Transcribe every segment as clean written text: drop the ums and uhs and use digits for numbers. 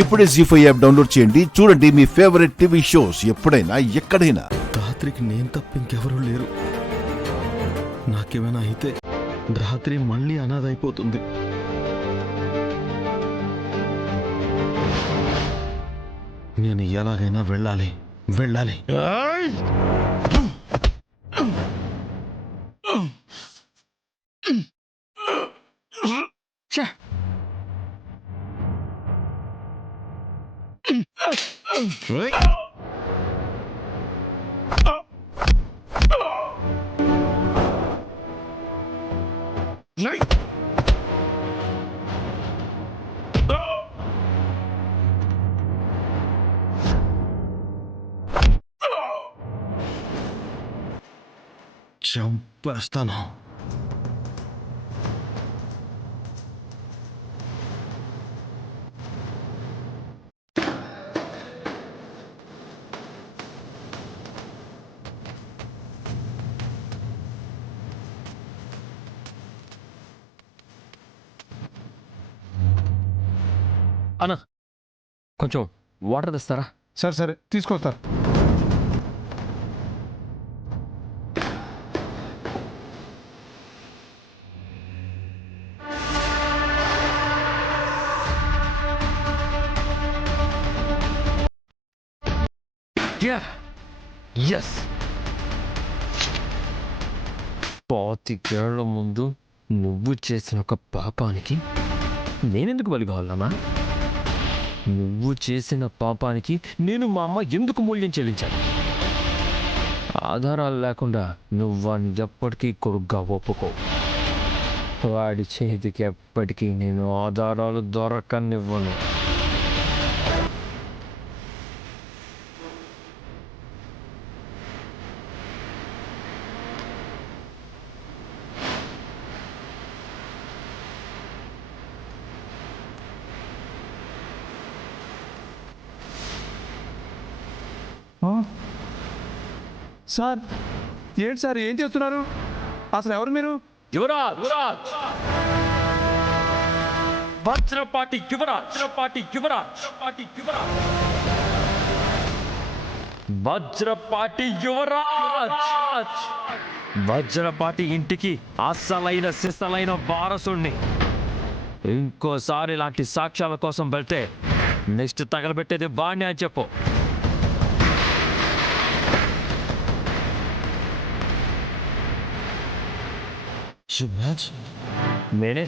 ఇప్పుడే జీ5 app download చేయండి. చూడండి మీ ఫేవరెట్ టీవీ షోస్ ఎప్పుడైనా ఎక్కడైనా. రాత్రికి నేను తప్ప ఇంకెవరూ లేరు. నాకేమైనా అయితే రాత్రి మళ్ళీ అనాథ అయిపోతుంది. నేను ఎలాగైనా వెళ్ళాలి. చంపేస్తాను. అన్నా కొంచెం వాటర్ తెస్తారా? సరే తీసుకొస్తారు. ఎస్, 25 ఏళ్ల ముందు నువ్వు చేసిన ఒక పాపానికి నేనెందుకు బలి కావాలన్నా? నువ్వు చేసిన పాపానికి నేను మా అమ్మ ఎందుకు మూల్యం చెల్లించాను? ఆధారాలు లేకుండా నువ్వు వాడిని ఎప్పటికీ కొడుగ్గా ఒప్పుకో. వాడి చేతికి ఎప్పటికీ నేను ఆధారాలు దొరకనివ్వను. సార్ ఏంటి సార్ ఏం చేస్తున్నారు? అసలు ఎవరు మీరు? యువరాజ్, వజ్రపాటి యువరాజ్, వజ్రపాటి ఇంటికి అస్సలైన సిస్సలైన వారసుణ్ణి. ఇంకోసారి ఇలాంటి సాక్ష్యాల కోసం వెళ్తే నెక్స్ట్ తగలబెట్టేది వాణ్ణి అని చెప్పు. నేనే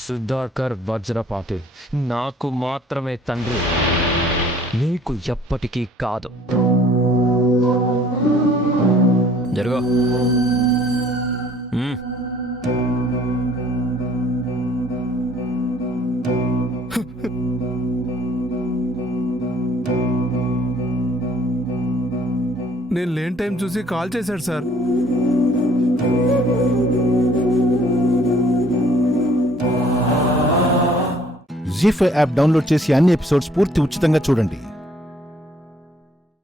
సుధాకర్ వజ్రపాటి నాకు మాత్రమే తండ్రి, నీకు ఎప్పటికీ కాదు. జరుగు. నేను లేని టైం చూసి కాల్ చేశాడు సార్. జీ5 యాప్ డౌన్లోడ్ చేసి అన్ని ఎపిసోడ్స్ పూర్తి ఉచితంగా చూడండి.